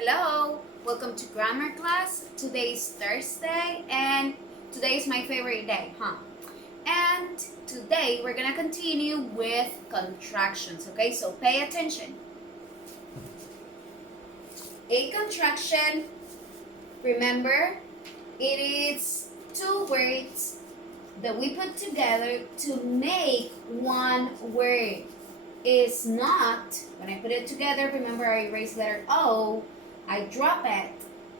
Hello, welcome to grammar class. Today is Thursday and today is my favorite day, huh? And today we're gonna continue with contractions, okay? So pay attention. A contraction, remember, it is two words that we put together to make one word. Is not, when I put it together, remember I erase letter O, I drop it,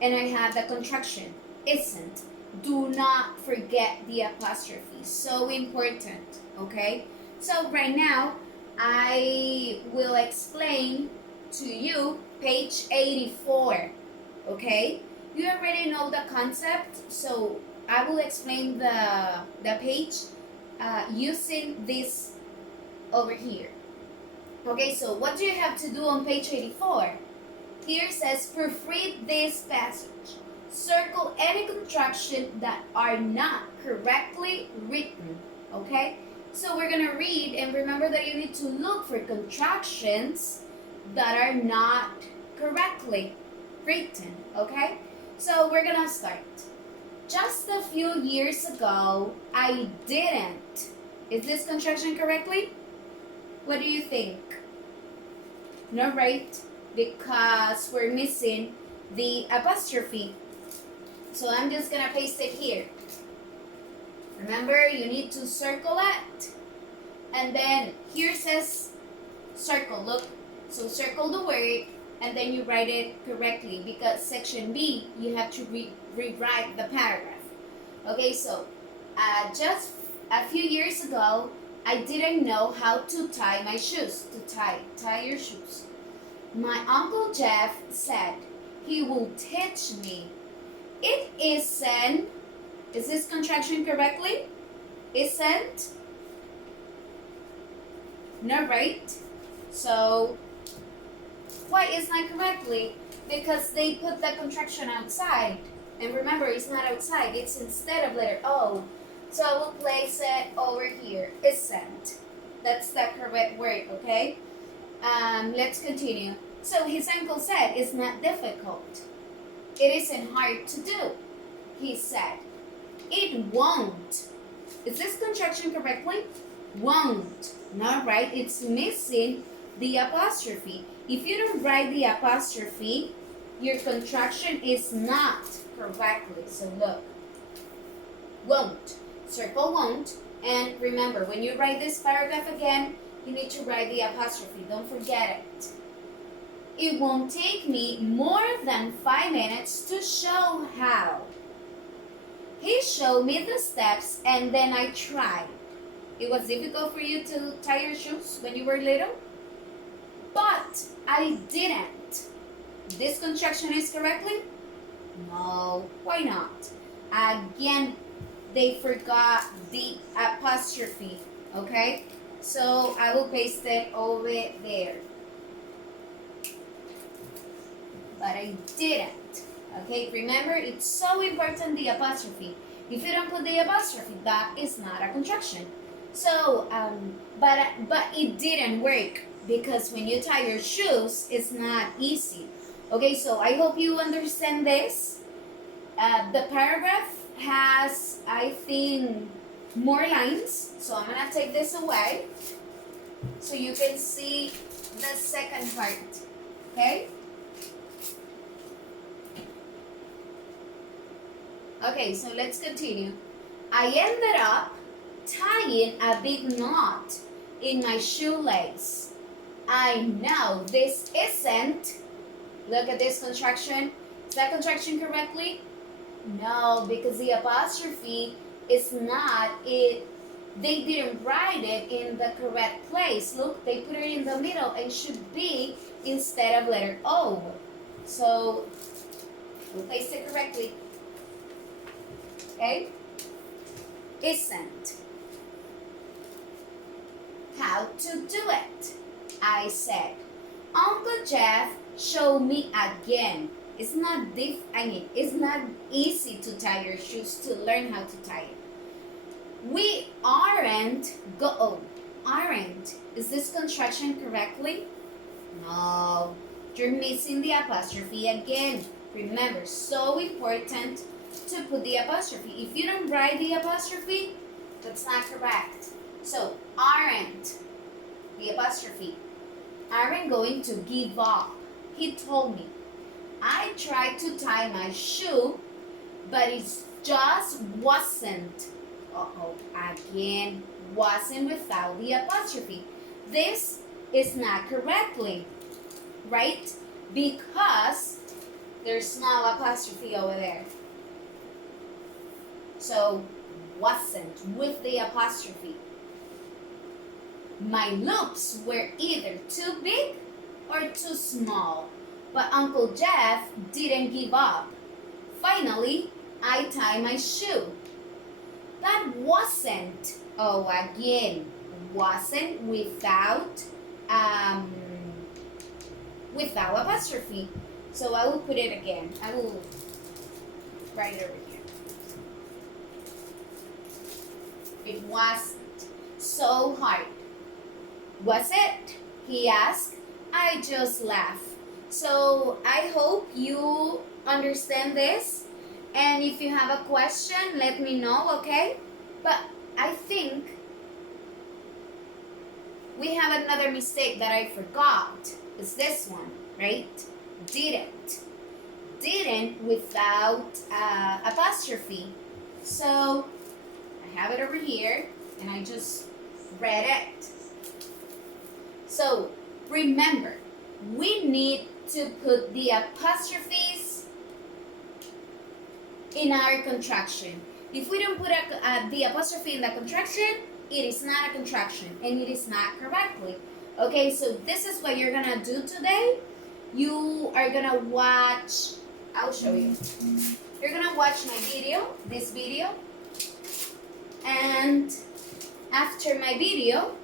and I have the contraction. Isn't. Do not forget the apostrophe. So important, okay? So right now, I will explain to you page 84, okay? You already know the concept, so I will explain the page using this over here. Okay, so what do you have to do on page 84? Here says, proofread this passage. Circle any contraction that are not correctly written. Okay? So we're going to read, and remember that you need to look for contractions that are not correctly written. Okay? So we're going to start. Just a few years ago, I didn't. Is this contraction correctly? What do you think? Not right, because we're missing the apostrophe. So I'm just gonna paste it here. Remember, you need to circle it. And then here says circle, look. So circle the word and then you write it correctly, because section B, you have to rewrite the paragraph. Okay, so just a few years ago, I didn't know how to tie my shoes. To tie your shoes. My Uncle Jeff said he will teach me. It isn't. Is this contraction correctly? Isn't. Not right. So why is not correctly? Because they put the contraction outside. And remember, it's not outside. It's instead of letter O. So I will place it over here. Isn't. That's the correct word, okay? Let's continue. So his uncle said, it's not difficult. It isn't hard to do. He said, it won't. Is this contraction correctly? Won't. Not right. It's missing the apostrophe. If you don't write the apostrophe, your contraction is not correctly. So look. Won't. Circle won't. And remember, when you write this paragraph again, you need to write the apostrophe. Don't forget it. It won't take me more than 5 minutes to show how. He showed me the steps and then I tried. It was difficult for you to tie your shoes when you were little? But I didn't. This contraction is correctly? No. Why not? Again, they forgot the apostrophe. Okay? So I will paste it over there. But I didn't. Okay? Remember, it's so important, the apostrophe. If you don't put the apostrophe, that is not a contraction. So, but it didn't work, because when you tie your shoes, it's not easy. Okay, so I hope you understand this. The paragraph has, I think, more lines. So I'm going to take this away so you can see the second part. Okay? Okay, so let's continue. I ended up tying a big knot in my shoelace. I know this isn't. Look at this contraction. Is that contraction correctly? No, because the apostrophe is not it. They didn't write it in the correct place. Look, they put it in the middle and should be instead of letter O. So we'll place it correctly. Okay? Isn't. How to do it? I said. Uncle Jeff showed me again. It's not it's not easy to tie your shoes, to learn how to tie it. We aren't aren't. Is this contraction correctly? No. You're missing the apostrophe again. Remember, so important to put the apostrophe. If you don't write the apostrophe, that's not correct. So, aren't, the apostrophe, aren't going to give up. He told me, I tried to tie my shoe, but it just wasn't. Uh-oh, again, wasn't without the apostrophe. This is not correctly, right? Because there's no apostrophe over there. So, wasn't with the apostrophe. My loops were either too big or too small, but Uncle Jeff didn't give up. Finally, I tied my shoe. That wasn't, oh again, wasn't without apostrophe. So I will put it again. I will write it over here. It wasn't so hard. Was it? He asked. I just laughed. So I hope you understand this. And if you have a question, let me know, okay? But I think we have another mistake that I forgot. It's this one, right? Didn't. Didn't without apostrophe. So I have it over here and I just read it. So remember, we need to put the apostrophes in our contraction. If we don't put the apostrophe in the contraction, it is not a contraction and it is not correctly. Okay, so this is what you're gonna do today. You are gonna watch, I'll show you. You're gonna watch my video, this video, and after my video,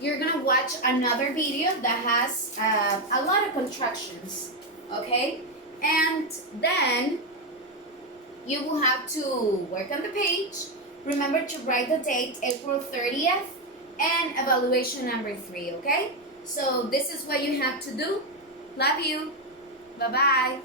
you're gonna watch another video that has a lot of contractions, okay? And then you will have to work on the page. Remember to write the date, April 30th, and evaluation number 3, okay? So this is what you have to do. Love you. Bye-bye.